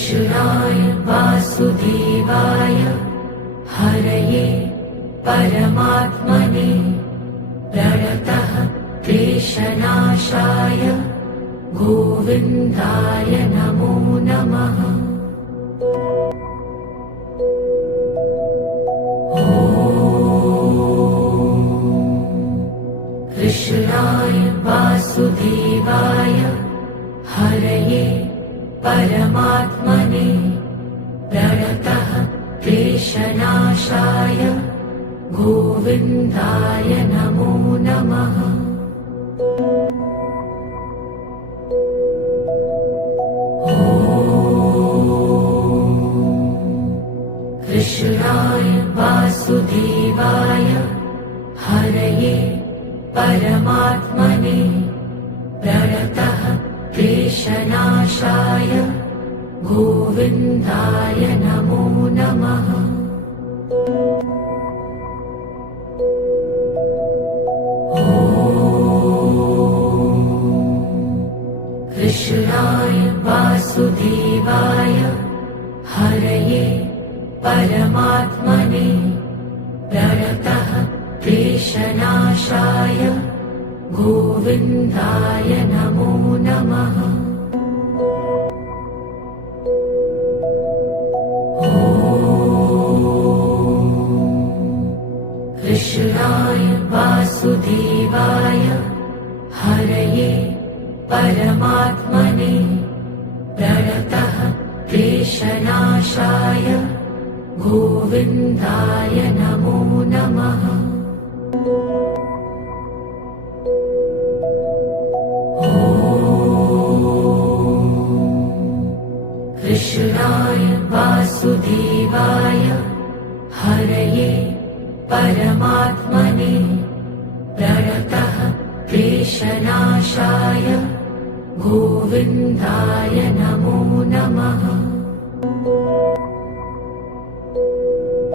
कृष्णाय वासुदेवाय हरये परमात्मने प्रणतः क्लेशनाशाय गोविन्दाय नमो नमः। कृष्णाय वासुदेवाय हरये परमात्मने प्रणतः क्लेशनाशाय गोविन्दाय नमो नमः। कृष्णाय वासुदेवाय हरये परमात्मने प्रणतः क्लेशनाशाय गोविन्दाय नमो नमः। कृष्णाय वासुदेवाय हरये परमात्मने प्रणतः क्लेशनाशाय गोविन्दाय नमो नमः। कृष्णाय वासुदेवाय हरये परमात्मने प्रणतः क्लेशनाशाय गोविन्दाय नमो नमः। कृष्णाय वासुदेवाय हरये परमात्मने प्रणतः क्लेशनाशाय गोविन्दाय नमो नमः।